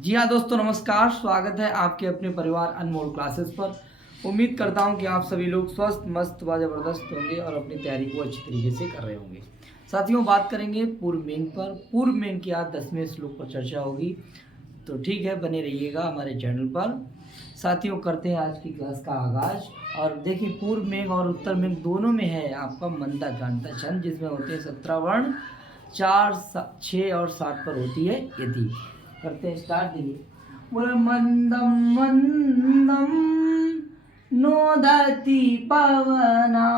जी हाँ दोस्तों, नमस्कार। स्वागत है आपके अपने परिवार अनमोल क्लासेस पर। उम्मीद करता हूँ कि आप सभी लोग स्वस्थ मस्त व ज़बरदस्त होंगे और अपनी तैयारी को अच्छी तरीके से कर रहे होंगे। साथियों, बात करेंगे पूर्व में पर। पूर्व में की आज 10वें श्लोक पर चर्चा होगी, तो ठीक है, बने रहिएगा हमारे चैनल पर। साथियों, करते हैं आज की क्लास का आगाज। और देखिए, पूर्व में और उत्तर में दोनों में है आपका मंदा जानता छंद, जिसमें होते हैं 17 वर्ण। 4, 6 और 7 पर होती है यदि। करते हैं स्टार्ट। देखिए, बोले मंदम मंदम नोदति पवना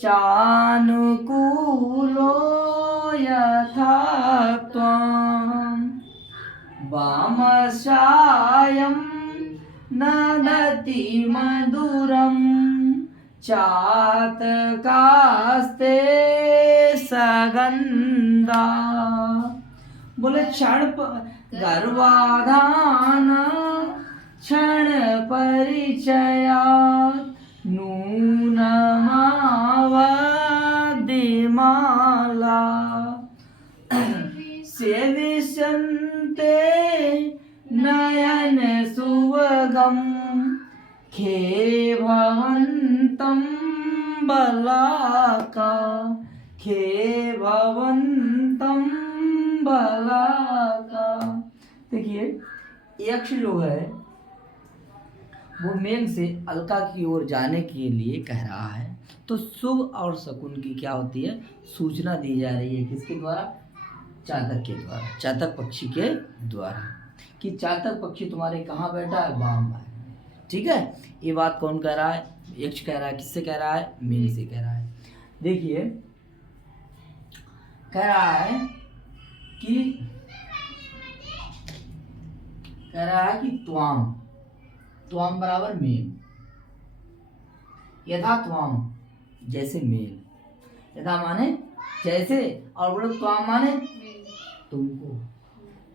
चानुकूलो यथा त्वाम् वामसायं नदति मधुरं चातकास्ते सगंधा। बोले गर्भाधान क्षण परिचया नूनमावदिमाला सेविष्यन्ते नयन सुवगम खेभवन्तं बलाका खेभवन्तं बलाका। देखिए, यक्ष जो है वो मेघ से अलका की ओर जाने के लिए कह रहा है। तो शुभ और शकुन की क्या होती है, सूचना दी जा रही है। किसके द्वारा? चातक के द्वारा, चातक पक्षी के द्वारा, कि चातक पक्षी तुम्हारे कहाँ बैठा है? वाम भाग में। ठीक है, ये बात कौन कह रहा है? यक्ष कह रहा है। किससे कह रहा है? मेघ से कह रहा है। देखिए, कह रहा है कि त्वाम, त्वाम बराबर मेल, यथा त्वाम जैसे मेल, यथा माने जैसे, और बोलो त्वाम माने तुमको,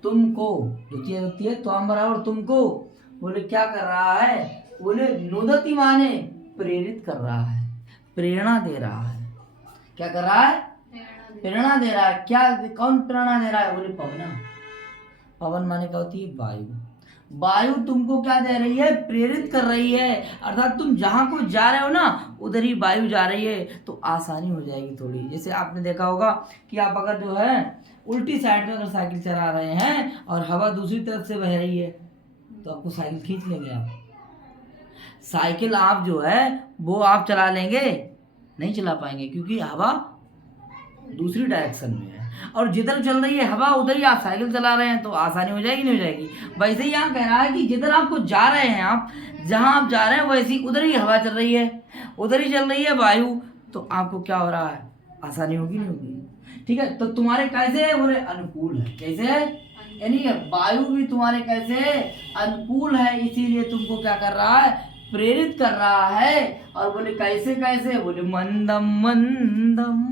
तुमको द्वितीय होती है, त्वाम बराबर तुमको। बोले क्या कर रहा है? बोले नुदति माने प्रेरित कर रहा है, प्रेरणा दे रहा है। क्या कर रहा है? प्रेरणा दे रहा है। क्या, कौन प्रेरणा दे रहा है? बोले पवना। पवन माने क्या होती है? वायु। वायु तुमको क्या दे रही है? प्रेरित कर रही है। अर्थात तुम जहां को जा रहे हो ना, उधर ही वायु जा रही है, तो आसानी हो जाएगी थोड़ी। जैसे आपने देखा होगा कि आप अगर जो है उल्टी साइड में अगर साइकिल चला रहे हैं और हवा दूसरी तरफ से बह रही है, तो आपको साइकिल खींच लेंगे। आप साइकिल आप जो है वो आप चला लेंगे, नहीं चला पाएंगे, क्योंकि हवा दूसरी डायरेक्शन में है और जिधर चल रही है हवा उधर ही आप साइकिल चला रहे हैं, तो आसानी हो जाएगी नहीं हो जाएगी? वैसे ही यहाँ कह रहा है कि जिधर आपको जा रहे हैं, आप जहाँ आप जा रहे हैं वैसी उधर ही हवा चल रही है, उधर ही चल रही है वायु, तो आपको क्या हो रहा है? आसानी होगी नहीं होगी? ठीक है, तो तुम्हारे कैसे है? बोले अनुकूल है। कैसे है? यानी वायु भी तुम्हारे कैसे है? अनुकूल है, इसीलिए तुमको क्या कर रहा है? प्रेरित कर रहा है। और बोले कैसे कैसे? बोले मंदम मंदम,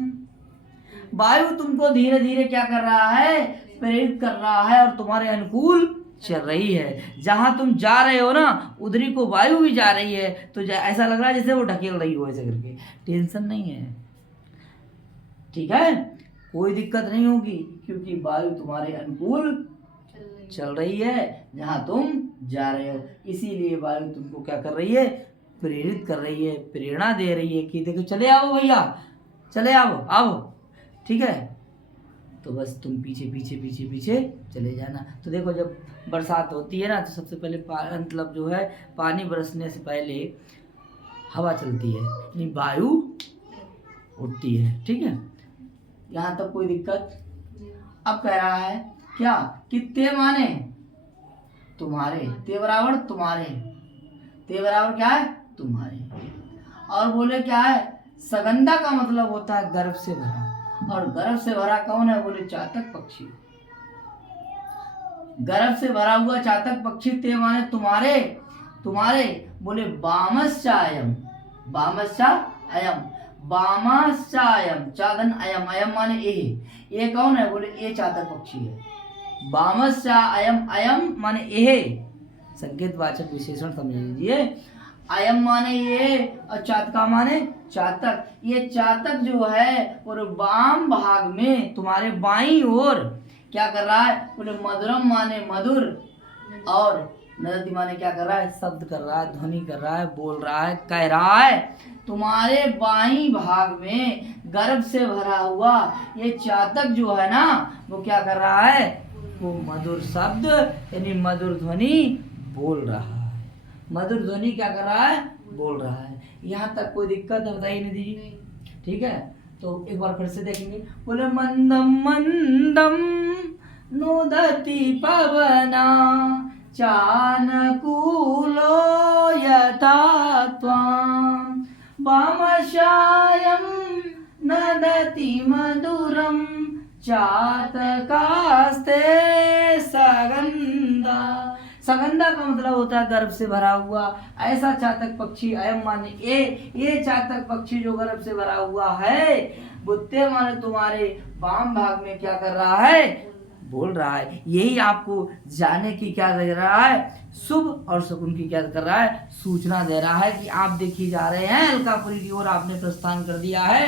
वायु तुमको धीरे धीरे क्या कर रहा है? प्रेरित कर रहा है और तुम्हारे अनुकूल चल रही है। जहां तुम जा रहे हो ना, उधरी को वायु भी जा रही है, तो ऐसा लग रहा है जैसे वो ढकेल रही हो, ऐसे करके। टेंशन नहीं है, ठीक है, कोई दिक्कत नहीं होगी, क्योंकि वायु तुम्हारे अनुकूल चल रही है जहां तुम जा रहे हो। इसीलिए वायु तुमको क्या कर रही है? प्रेरित कर रही है, प्रेरणा दे रही है कि देखो चले आओ भैया, चले आओ, आओ। ठीक है, तो बस तुम पीछे पीछे पीछे पीछे चले जाना। तो देखो, जब बरसात होती है ना, तो सबसे पहले मतलब जो है पानी बरसने से पहले हवा चलती है, यानी वायु उठती है। ठीक है, यहाँ तक कोई दिक्कत? अब कह रहा है क्या कि ते माने तुम्हारे, ते बराबर तुम्हारे, ते बराबर क्या है? तुम्हारे। और बोले क्या है? सगंधा का मतलब होता है गर्भ से भरा, और गर्भ से भरा कौन है? बोले चातक पक्षी। गर्भ से भरा हुआ चातक पक्षी, ते माने तुम्हारे, तुम्हारे। बोले वामश्चायम, वामश्चायम, वामश्चायम, चादन अयम, अयम माने ये कौन है? बोले ये चातक पक्षी है। वामश्चायम, अयम माने ये, संकेत वाचक विशेषण समझ लीजिए। अयम माने ये और चातका माने चातक। ये चातक जो है और वाम भाग में तुम्हारे बाईं ओर क्या कर रहा है? बोले मधुरम माने मधुर, और नदति माने क्या कर रहा है? शब्द कर रहा है, ध्वनि कर रहा है, बोल रहा है, कह रहा है तुम्हारे बाईं भाग में गर्भ से भरा हुआ ये चातक जो है ना, वो क्या कर रहा है? वो मधुर शब्द यानी मधुर ध्वनि बोल रहा है। मधुर ध्वनि क्या कर रहा है? बोल रहा है। यहाँ तक कोई दिक्कत है? बताइए निधि जी। ठीक है, तो एक बार फिर से देखेंगे। बोले मंदम मंदम नुदति पवना चानकूलो यथा त्वां वामशायं नदति मधुरं चातकास्ते सगंधा। सगंधा का मतलब होता है गर्भ से भरा हुआ। ऐसा चातक पक्षी, अयम माने ये चातक पक्षी जो गर्भ से भरा हुआ है, बुत्ते माने तुम्हारे वाम भाग में क्या कर रहा है? बोल रहा है। यही आपको जाने की क्या दे रहा है? शुभ और शकुन की क्या कर रहा है? सूचना दे रहा है कि आप देखिए जा रहे हैं अलकापुरी की ओर, आपने प्रस्थान कर दिया है,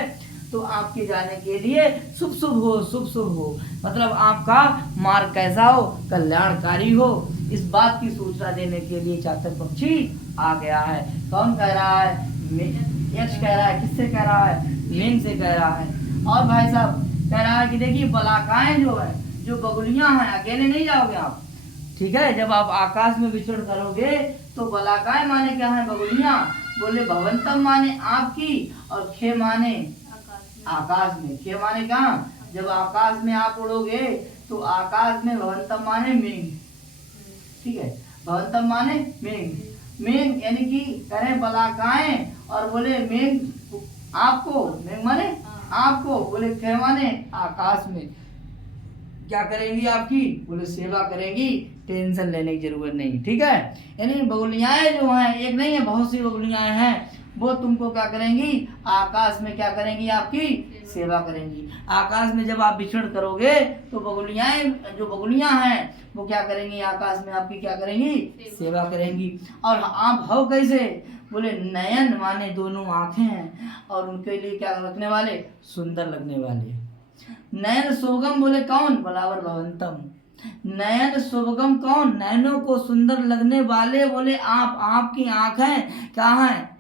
तो आपके जाने के लिए शुभ शुभ हो, शुभ शुभ हो, मतलब आपका मार्ग कैसा हो? कल्याणकारी हो। इस बात की सूचना देने के लिए चातक पक्षी आ गया है। कौन कह रहा है? यक्ष कह रहा है। किससे कह रहा है? मेघ से कह रहा है। और भाई साहब कह रहा है कि देखिए बलाकाएं जो है, जो बगुलियां हैं, अकेले नहीं जाओगे आप, ठीक है? जब आप आकाश में विचरण करोगे तो बलाकाएं माने क्या है? बगुलियां। बोले भवंतम माने आपकी, और खे माने आकाश में। खे माने कहाँ? जब आकाश में आप उड़ोगे तो आकाश में भवंतम माने मेघ, ठीक है? भवंतम माने मेघ, मेघ यानी कि करें बलाकाएं, और बोले मेघ आपको, मेघ माने आपको, बोले खे माने आकाश में क्या करेंगी? आपकी बोले सेवा करेंगी, टेंशन लेने की जरूरत नहीं, ठीक है? यानी बगुलियाएं जो हैं, एक नहीं है, बहुत सी बगुलियाएं हैं, वो तुमको क्या करेंगी? आकाश में क्या करेंगी? आपकी सेवा करेंगी। आकाश में जब आप विचरण करोगे तो बगुलियाएं, जो बगुलियां हैं, वो क्या करेंगी? आकाश में आपकी क्या करेंगी? सेवा करेंगी। और आप हो कैसे? बोले नयन माने दोनों आंखें हैं, और उनके लिए क्या रखने वाले? सुंदर लगने वाले। नयन सुभगम बोले कौन? बलावर भवंतम। नयन सुभगम कौन? नयनों को सुंदर लगने वाले, बोले आप, आपकी आंखें क्या हैं?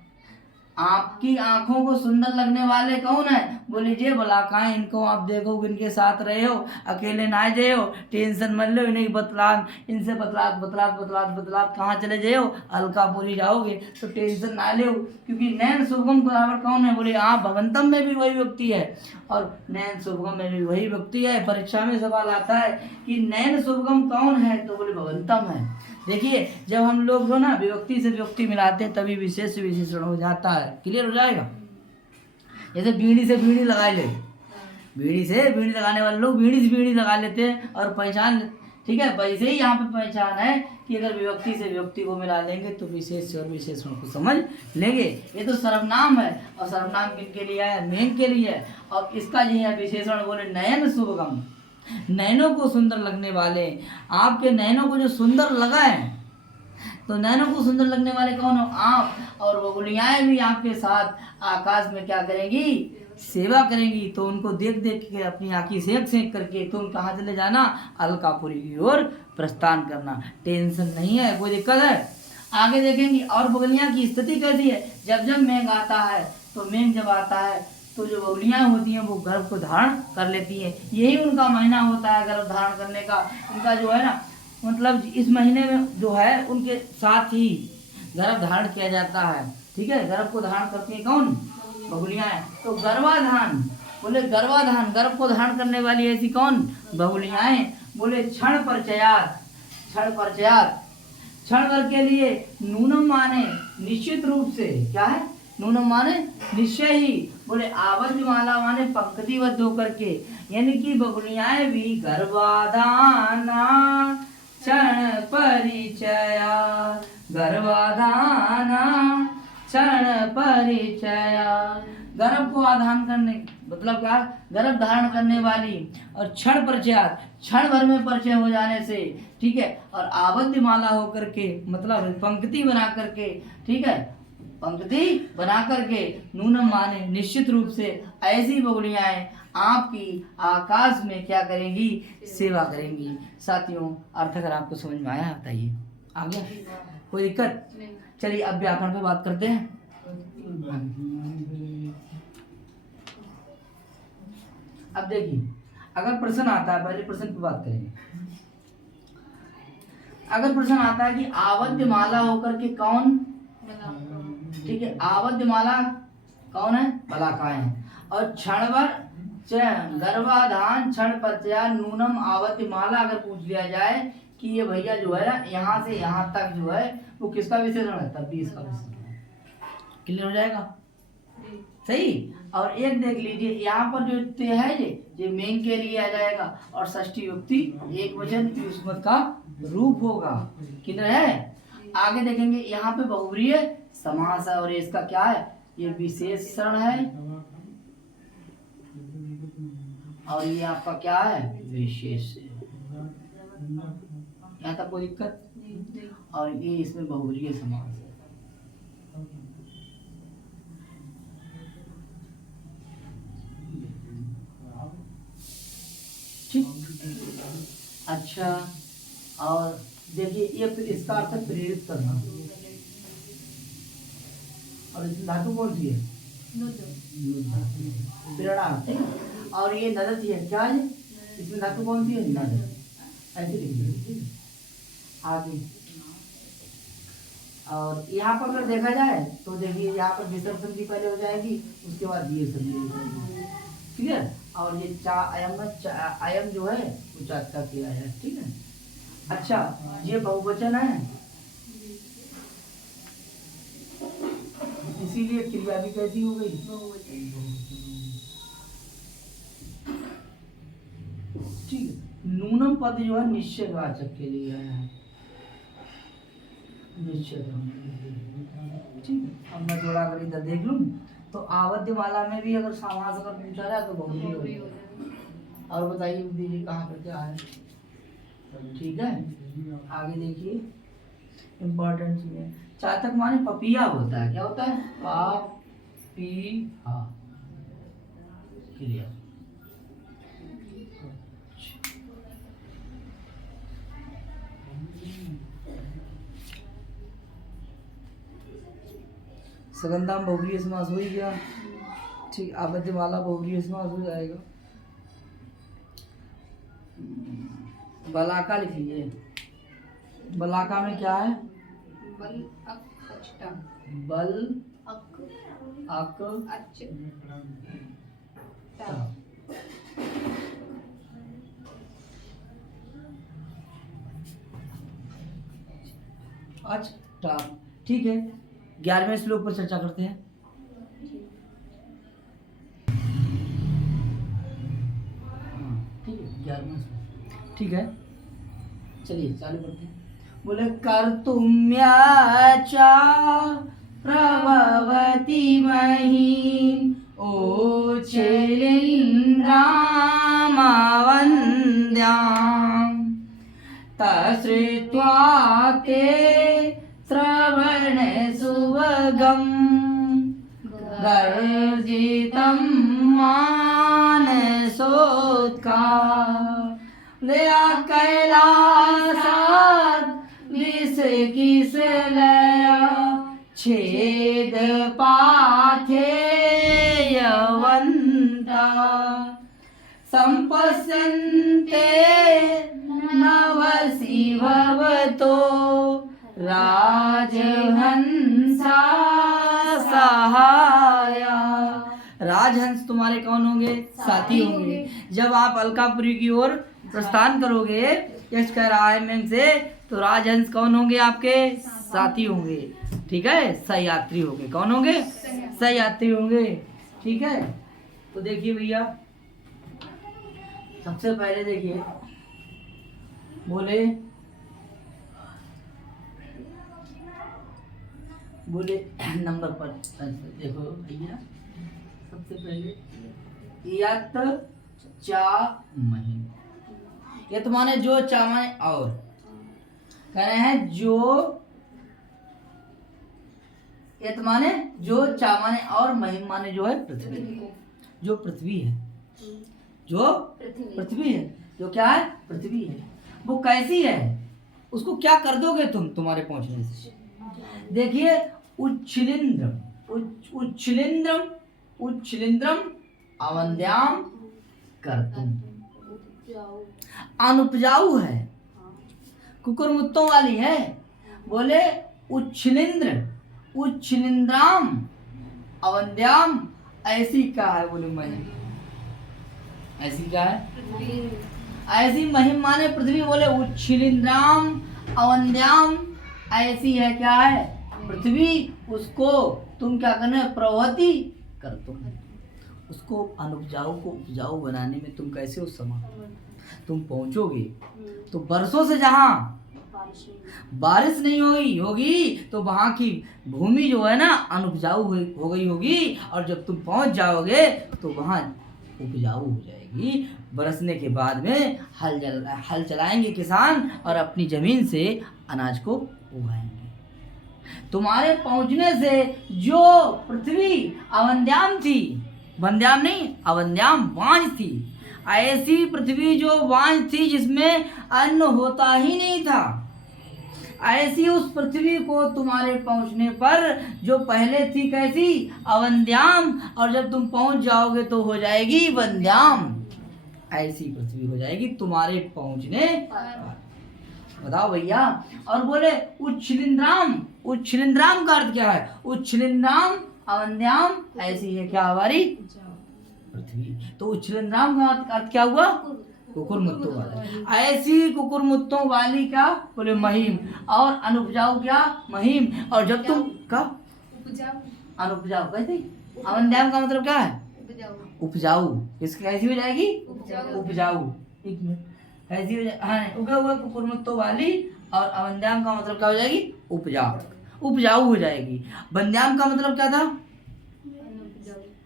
आपकी आंखों को सुंदर लगने वाले कौन है? बोले जे बलाकाएं, इनको आप देखो, इनके साथ रहे हो, अकेले ना जाए हो, टेंशन मत लो, इन्हें बतलात, इनसे बतलात बतलात बतलात बतलात कहाँ चले जाए हो? अलकापुरी जाओगे तो टेंशन ना ले, क्योंकि नैन शुभगम बराबर कौन है? बोले आप भवंतम में भी वही व्यक्ति है, और नैन शुभगम में भी वही व्यक्ति है। परीक्षा में सवाल आता है कि नैन शुभगम कौन है? तो बोले भवंतम है। देखिए जब हम लोग जो ना विभक्ति से विभक्ति मिलाते हैं तभी विशेष विशेषण हो जाता है। क्लियर हो जाएगा? जैसे बीड़ी से बीड़ी लगा ले, बीड़ी से बीड़ी लगाने वाले लोग बीड़ी से बीड़ी लगा लेते हैं और पहचान, ठीक है? वैसे ही यहाँ पे पहचान है कि अगर विभक्ति से विभक्ति को मिला लेंगे तो विशेष और विशेषण को समझ लेंगे। ये तो सर्वनाम है, और सर्वनाम किनके लिए है? मेघ के लिए है। और इसका जो है विशेषण बोले नयन शुभगम, नैनों को सुंदर लगने वाले। आपके नैनों को जो सुंदर लगा है, तो नैनों को सुंदर लगने वाले कौन हो? आप। और बगुलियाएं भी आपके साथ आकाश में क्या करेंगी? सेवा करेंगी। तो उनको देख देख के अपनी आंखी सेक सेक करके तुम कहाँ चले जाना? अलकापुरी की ओर प्रस्थान करना। टेंशन नहीं है, कोई दिक्कत है? आगे देखेंगे और बगुलियां की स्थिति कैसी है। जब जब मेघ आता है, तो मेघ जब आता है तो जो बगुलियां होती हैं वो गर्भ को धारण कर लेती हैं। यही उनका महीना होता है गर्भ धारण करने का। उनका जो है ना, मतलब इस महीने में जो है उनके साथ ही गर्भ धारण किया जाता है, ठीक है? गर्भ को धारण करती है कौन? बगुलियां। तो गर्भाधान, बोले गर्भाधान, गर्भ को धारण करने वाली ऐसी कौन? बगुलियां। बोले क्षण परचयात, क्षण परचयात, क्षण भर के लिए नूनम माने निश्चित रूप से, क्या है? नूनम माने निश्चय ही। बोले आबद्ध माला माने पंक्तिबद्ध होकर के, यानी कि बगुलियाएं भी गर्भाधाना क्षण परिचया, गर्भाधाना क्षण परिचया। गर्भ को आधान करने मतलब क्या? गर्भ धारण करने वाली, और क्षण परिचयात, क्षण भर में परिचय हो जाने से, ठीक है? और आबद्ध माला होकर के, मतलब पंक्ति बना करके, ठीक है? पंक्ति बना करके, नूनम माने निश्चित रूप से, ऐसी बगुलियाएं आपकी आकाश में क्या करेंगी, सेवा करेंगी। साथियों अर्थ अगर आपको समझ में आया बताइए, आ गया, कोई दिक्कत? चलिए अब व्याकरण पे बात करते हैं। अब देखिए अगर प्रश्न आता है, पहले प्रश्न पे बात करेंगे। अगर प्रश्न आता है कि आबद्ध माला होकर के कौन, ठीक है, आबद्ध माला कौन है, बलाकाएं हैं। और क्षणभर गर्भाधान क्षण प्रत्या नूनम आबद्ध माला अगर पूछ लिया जाए कि ये भैया जो है ना यहाँ से यहाँ तक जो है वो किसका विशेषण है, तब भी इसका विशेषण है। क्लियर हो जाएगा, सही। और एक देख लीजिए यहाँ पर जो ते है ये मेन के लिए आ जाएगा और षष्ठी युक्ति एक वचन युष्मत का रूप होगा। क्लियर है। आगे देखेंगे यहाँ पे बहुव्रीहि समास है और इसका क्या है, ये विशेषण है और ये आपका क्या है, विशेष है। यहाँ तक कोई दिक्कत? और ये इसमें बहुव्रीहि समास है। ठीक, अच्छा। और देखिए ये इसका अर्थ है प्रेरित करना, और इसमें धातु कौन सी है, प्रेरणा, ठीक है। और ये नदत है, क्या है, इसमें धातु कौन सी है, नदत। ऐसे लिख लीजिए आगे। और यहाँ पर अगर देखा जाए तो देखिए यहाँ पर विसर्ग संधि पहले हो जाएगी, उसके बाद ये संधि हो जाएगी। ठीक है। और ये अयम जो है वो चाचा किया है, ठीक है। अच्छा ये बहुवचन है, इसीलिए क्रिया भी कैसी हो गई, ठीक है। नूनम पद जो है निश्चयवाचक के लिए है, निश्चय, ठीक है। अब मैं थोड़ा अगर इधर देख लूं तो आबद्ध माला में भी अगर समास अगर पूछा जाए तो बहुव्रीहि हो। और बताइए दीजिए कहाँ पर क्या है, ठीक है। आगे देखिए इम्पोर्टेंट चीजें, चातक माने पपिया होता है, क्या होता है, पापीहा क्रिया। सगंधाम बहुव्रीहि समास हो ही गया, ठीक। आबद्ध माला बहुव्रीहि समास हो जाएगा। बलाका लिख लीजिए, बलाका में क्या है, बल अक अच्छा, ठीक है। 11वें श्लोक पर चर्चा करते हैं। ठीक है, 11वां श्लोक, ठीक है। चलिए चालू करते हैं। बोले कर्तुम्याचा प्रभवति मही ओचलिन्द्रामवन्द्याम् तश्रुत्वा ते श्रवण सुवगम् गर्जितं मानसोत्कार दया कैलासाद विष किस लया छेद पाथेयवन्ता संपश्यन्ते नवसि भवतो राजहंसा सहाया। राजहंस तुम्हारे कौन होंगे, साथी होंगे। जब आप अलकापुरी की ओर प्रस्थान करोगे यश कह रहा है में से, तो राजहंस कौन होंगे, आपके साथी होंगे, ठीक है। सहयात्री होंगे, कौन होंगे, सहयात्री होंगे, ठीक है। तो देखिए भैया सबसे पहले देखिए बोले नंबर पर देखो भैया, सबसे पहले यत चा मही, यत माने जो, चा माने और, कह रहे हैं जो, यत माने जो, चा माने और, महिम माने जो है पृथ्वी, जो पृथ्वी है, जो पृथ्वी है, जो क्या है, पृथ्वी है, वो कैसी है, उसको क्या कर दोगे तुम तुम्हारे पहुंचने से। देखिए उच्छिलिंद्रम, उच्छिलिंद्रम, उच्छिलिंद्रम अवंद्याम कर्तुम, अनुपजाऊ है, कुकुरमुत्तों वाली है। बोले उच्छिलिंद्र, उच्छिलिंद्राम अवंद्याम, ऐसी क्या है, बोले महिम, ऐसी क्या है, ऐसी महिम माने पृथ्वी। बोले उच्छिलिंद्राम अवंद्याम, ऐसी है क्या है पृथ्वी, उसको तुम क्या करना, प्रवहति कर तुम, उसको अनुपजाऊ को उपजाऊ बनाने में तुम कैसे उस समय तुम पहुंचोगे। तो बरसों से जहाँ बारिश नहीं होगी तो वहाँ की भूमि जो है ना अनुपजाऊ हो गई होगी, और जब तुम पहुंच जाओगे तो वहाँ उपजाऊ हो जाएगी। बरसने के बाद में हल चलाएंगे किसान और अपनी जमीन से अनाज को उगाएंगे। तुम्हारे पहुंचने से जो पृथ्वी अवंद्याम थी, वंद्याम नहीं, अवंद्याम वांझ थी, ऐसी पृथ्वी जो वांझ थी जिसमें अन्न होता ही नहीं था, ऐसी उस पृथ्वी को तुम्हारे पहुंचने पर जो पहले थी कैसी, अवंद्याम, और जब तुम पहुंच जाओगे तो हो जाएगी वंद्याम, ऐसी पृथ्वी हो जाएगी तुम्हारे पहुंचने पर। बताओ भैया। और बोले उच्छिलिंद्राम, उच्छिलिंद्राम का अर्थ क्या है, उच्छिलिंद्राम अवंद्याम, ऐसी है क्या हमारी पृथ्वी। तो उच्छिलिंद्राम का अर्थ क्या हुआ, कुकुरमुत्तों वाला, ऐसी कुकुरमुत्तों वाली क्या, बोले महिम, और अनुपजाऊ क्या, महिम। और जब तुम का अनुपजाऊ कहते, अवंद्याम का मतलब क्या है, उपजाऊ, इसकी कैसी हो जाएगी, उपजाऊ, एक मिनट, कैसी हो जाए, उगे हुए कुकुरमुत्तों वाली, और अवंद्याम का मतलब क्या हो जाएगी, उपजाऊ, उपजाऊ हो जाएगी। वंद्याम का मतलब क्या था,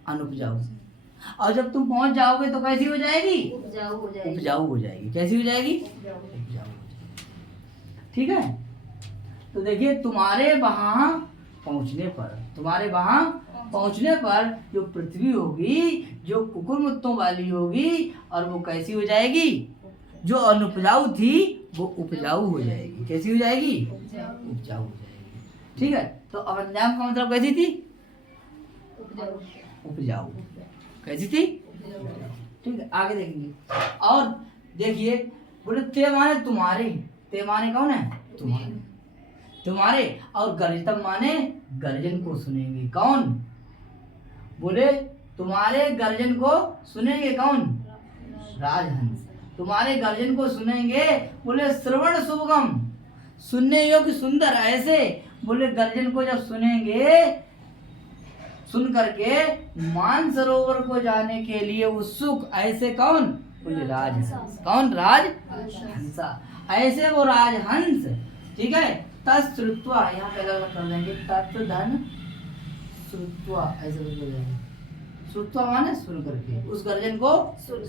अनुपजाऊ, और जब तुम पहुंच जाओगे तो कैसी हो जाएगी, उपजाऊ हो जाएगी, कैसी हो जाएगी, उपजाऊ हो जाएगी। ठीक है। तो देखिए तुम्हारे वहां पहुंचने पर, तुम्हारे वहां पहुंचने पर जो पृथ्वी होगी जो कुकुरमुत्तों वाली होगी, और वो कैसी हो जाएगी, जो अनुपजाऊ थी वो उपजाऊ हो जाएगी, कैसी हो जाएगी, उपजाऊ हो जाएगी। ठीक है। तो अवंद्याम का मतलब कैसी थी, उपजाऊ, कैसी थी, ठीक है। आगे देखेंगे। और देखिए बोले ते माने तुम्हारे, ते माने कौन है, तुम्हारे, तुम्हारे, और गर्जतम माने गर्जन को सुनेंगे कौन, बोले तुम्हारे गर्जन को सुनेंगे कौन, राजहंस, तुम्हारे गर्जन को सुनेंगे। बोले श्रवण शुभगम, सुनने योग्य सुंदर, ऐसे बोले गर्जन को जब सुनेंगे, सुन करके मानसरोवर को जाने के लिए उत्सुक, ऐसे कौन, बोले राजहंस, कौन, राजहंसा, ऐसे वो राजहंस। ठीक है। तत्श्रुत्वा, यहाँ पे अलग कर देंगे, तत् धन श्रुत्वा, ऐसे बोल जाएंगे, श्रुत्वा माने सुन करके, उस गर्जन को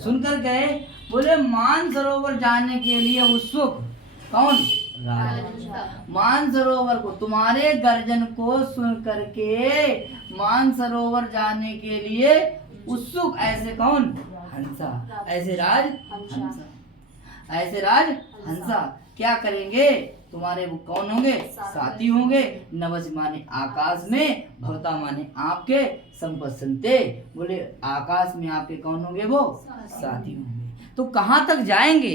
सुन कर गए। बोले मानसरोवर जाने के लिए उत्सुक, कौन, राजहंस, मानसरोवर को, तुम्हारे गर्जन को सुन करके मानसरोवर जाने के लिए उत्सुक, ऐसे कौन, हंसा, ऐसे राजहंसा, ऐसे राजहंसा क्या करेंगे, तुम्हारे वो कौन होंगे, साथी होंगे। नवस माने आकाश में, भवता माने आपके, संपत्संते, बोले आकाश में आपके कौन होंगे, वो साथी होंगे। तो कहाँ तक जाएंगे,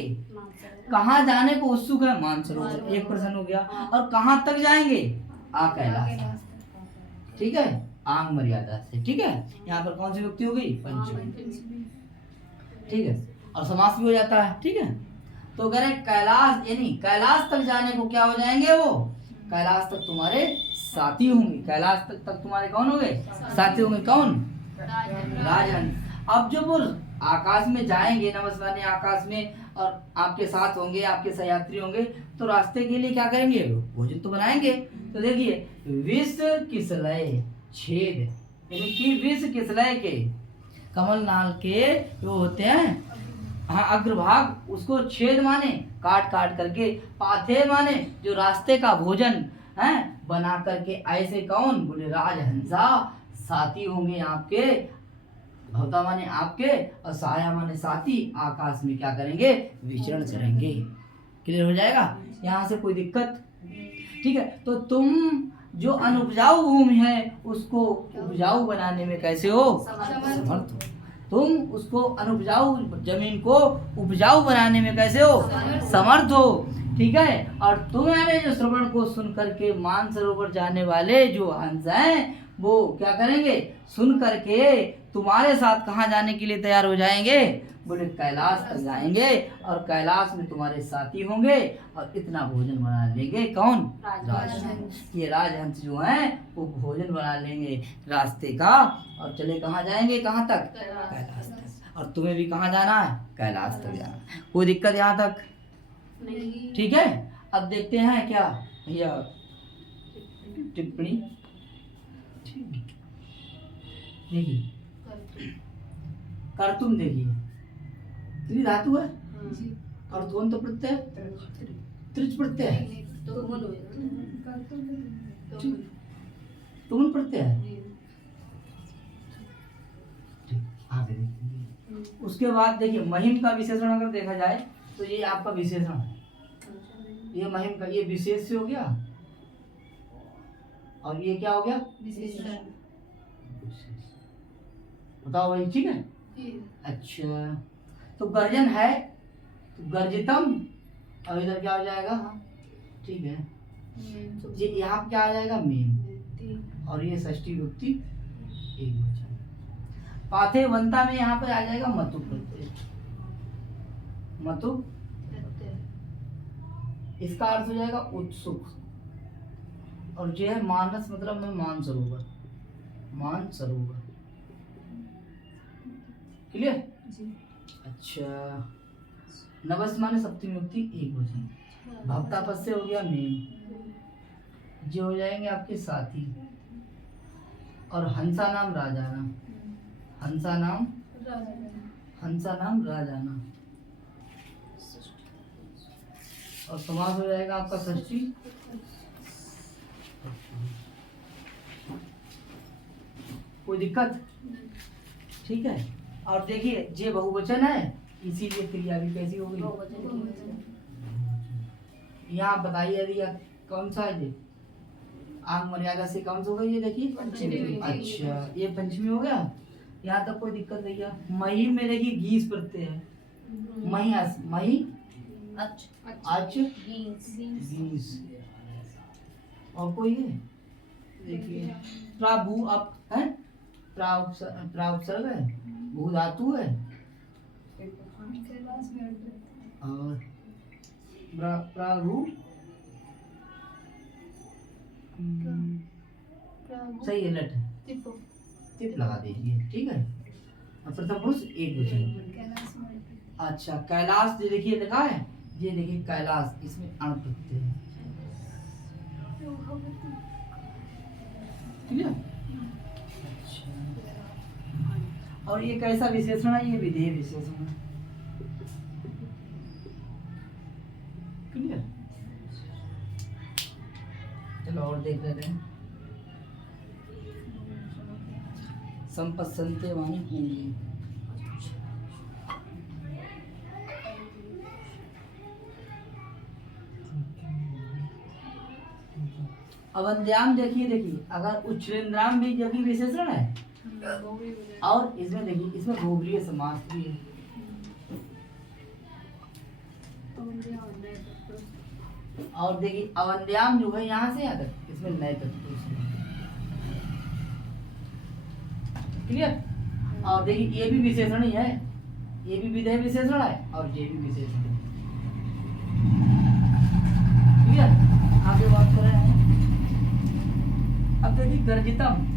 कहाँ जाने को उत्सुक है, मानसरोवर, एक प्रश्न हो गया। और कहाँ तक जाएंगे, आ कैलाश, ठीक है, आंग मर्यादा से। ठीक है। यहाँ पर कौन सी व्यक्ति हो गई, पंचमी, ठीक है, और समास भी हो जाता है। ठीक है। तो कह रहे कैलाश, यानी कैलाश तक जाने को क्या हो जाएंगे, वो कैलाश तक तुम्हारे साथी होंगे, कैलाश तक तुम्हारे कौन होंगे, साथी होंगे, कौन, राजहंस। अब जो वो आकाश में जाएंगे, नमस्कार आकाश में, और आपके साथ होंगे, आपके सहयात्री होंगे, तो रास्ते के लिए क्या करेंगे, भोजन तो बनाएंगे। तो देखिए विष किसलय छेद, यानी कि विष किसलय के, कमल नाल के जो होते हैं, हाँ, अग्रभाग, उसको छेद माने काट काट करके, पाथे माने जो रास्ते का भोजन है बना करके, ऐसे कौन, बोले राजहंसा, साथी होंगे आपके, भवता माने आपके, और साया माने साथी, आकाश में क्या करेंगे, विचरण करेंगे। क्लियर हो जाएगा, यहाँ से कोई दिक्कत? ठीक है, तो तुम जो अनुपजाऊ भूमि है उसको उपजाऊ बनाने में कैसे हो, समर्थ हो। तुम उसको अनुपजाऊ जमीन को उपजाऊ बनाने में कैसे हो, समर्थ हो। ठीक है, और तुम्हारे जो श्रवण को सुन करके मानसरोवर जाने वाले जो हंस हैं वो क्या करेंगे, सुन करके तुम्हारे साथ कहाँ जाने के लिए तैयार हो जाएंगे, बोले कैलाश तक जाएंगे, और कैलाश में तुम्हारे साथी होंगे और इतना भोजन बना लेंगे। कौन, राजहंस। ये राजहंस जो हैं वो भोजन बना लेंगे रास्ते का, और चले कहाँ जाएंगे, कहाँ तक, कैलाश तक। और तुम्हें भी कहाँ जाना है, कैलाश तक जाना है। कोई दिक्कत यहाँ तक नहीं? ठीक है, अब देखते हैं क्या भैया टिप्पणी। देखिए कर्तुम, देखिए त्रि धातु है, और द्वंद तो प्रत्यय, त्रिच प्रत्यय है, तुमन प्रत्यय है। आगे देखिए, उसके बाद देखिए महिम का विशेषण अगर देखा जाए तो ये आपका विशेषण है, ये महिम का, ये विशेष से हो गया, और ये क्या हो गया, विशेषण। बताओ भाई, ठीक है। अच्छा, तो गर्जन है तो गर्जितम, और इधर क्या हो जाएगा, ठीक है, ये यहाँ क्या आ जाएगा, मेन, और ये षष्ठी विभक्ति एक वचन। पाथे वंता में यहाँ पे आ जाएगा मतु प्रत्यय, मतु, इसका अर्थ हो जाएगा उत्सुक, और जो है मानस मतलब में मानसरोवर, मानसरोवर। क्लियर? अच्छा, नवस माने सप्तमी विभक्ति एक वचन, भक्ता पद से हो गया मेन, जो हो जाएंगे आपके साथी, और हंसा नाम राजाना, हंसा नाम, हंसा नाम राजाना, और समास हो जाएगा आपका षष्ठी। कोई दिक्कत? ठीक है, और देखिए जे बहुवचन है इसीलिए क्रिया भी कैसी होगी, यहाँ बताइए यदि कौन सा है ये, आंग मर्यादा से कौन सा होगा, ये देखिए। अच्छा, ये पंचमी हो गया, यहाँ तक कोई दिक्कत नहीं है। मही में देखिए गीस प्रत्यय है, मही, मही, अच, गीस, और कोई है देखिए, प्राभु अप है, प्राउपसर्ग है, भू धातु है, और प्राभु सही है, लट टिप लगा दीजिए, ठीक है। और प्रथम पुरुष एक वचन। अच्छा, कैलाश ये देखिए लिखा है, ये देखिए कैलाश, इसमें अण प्रत्यय है, ठीक है। और ये कैसा विशेषण है, ये विधेय विशेषण है, क्लियर। चलो और देख लेते हैं, संपत्सन्ते माने होंगे, अवंद्याम देखिए, देखिए अगर उच्छृंद्राम भी जब भी विशेषण है, और इसमें देखिए इसमें भोगलीय समास भी है, और देखिए अवंद्याम जो है यहाँ से यहाँ तक इसमें नए तत्व, क्लियर। और देखिए ये भी विशेषण ही है, ये भी विधेय विशेषण है, और ये भी विशेषण है, क्लियर। आगे बात कर रहे हैं, अब देखिए गर्जितम,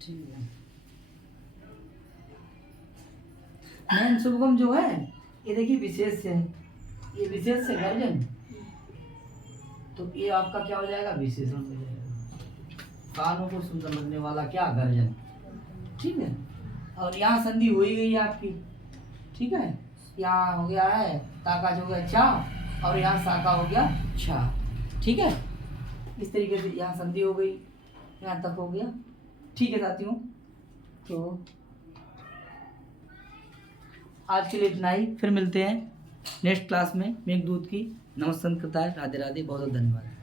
ठीक है। नैन शुभगम जो है ये देखिए विशेष से है, ये विशेष से गर्जन, तो ये आपका क्या हो जाएगा, विशेषण हो जाएगा, कानों को सुंदर लगने वाला क्या, गर्जन, ठीक है। और यहाँ संधि हो ही गई है आपकी, ठीक है। यहाँ हो गया है ताका जो हो गया चा, और यहाँ साका हो गया छा, ठीक है। इस तरीके से यहाँ संधि हो गई, यहाँ तक हो गया। ठीक है साथियों, तो आज के लिए इतना ही। फिर मिलते हैं नेक्स्ट क्लास में। मेघदूत की नमस्कार करता है। राधे राधे, बहुत बहुत धन्यवाद।